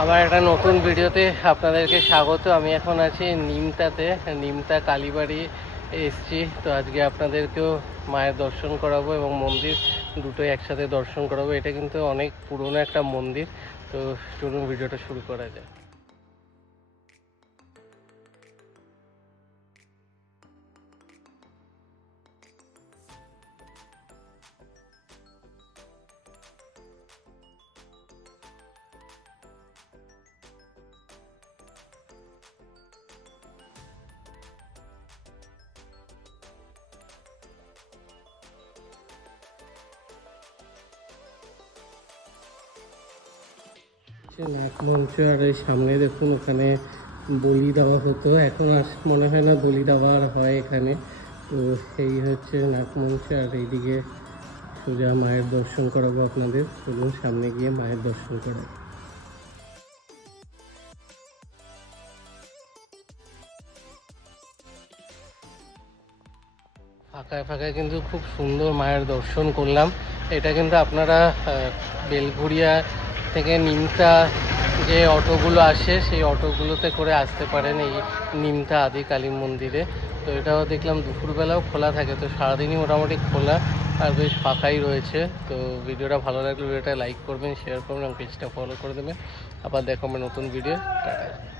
আবার একটা নতুন ভিডিওতে আপনাদেরকে স্বাগত। আমি এখন আছি নিমতাতে, নিমতা কালীবাড়ি এসছি। তো আজকে আপনাদেরকেও মায়ের দর্শন করাবো এবং মন্দির দুটোই একসাথে দর্শন করাবো। এটা কিন্তু অনেক পুরনো একটা মন্দির। তো চলুন ভিডিওটা শুরু করা যায়। নাটমঞ্চ, আর এই সামনে দেখুন ওখানে বলি দেওয়া হতো, এখন আর মনে হয় না বলি দেওয়া আর হয় এখানে। তো এই হচ্ছে নাটমঞ্চ, আর এইদিকে সোজা মায়ের দর্শন করাবো আপনাদের। চলুন সামনে গিয়ে মায়ের দর্শন করাবো। ফাঁকায় ফাঁকায় কিন্তু খুব সুন্দর মায়ের দর্শন করলাম। এটা কিন্তু আপনারা বেলঘুরিয়া থেকে নিমতা যে অটোগুলো আসে সেই অটোগুলোতে করে আসতে পারেন এই নিমতা আদি কালী মন্দিরে। তো এটাও দেখলাম দুপুরবেলাও খোলা থাকে, তো সারাদিনই মোটামুটি খোলা আর বেশ ফাঁকাই রয়েছে। তো ভিডিওটা ভালো লাগলে ভিডিওটা লাইক করবেন, শেয়ার করবেন এবং পেজটা ফলো করে দেবেন। আবার দেখা হবে নতুন ভিডিও। টাটা।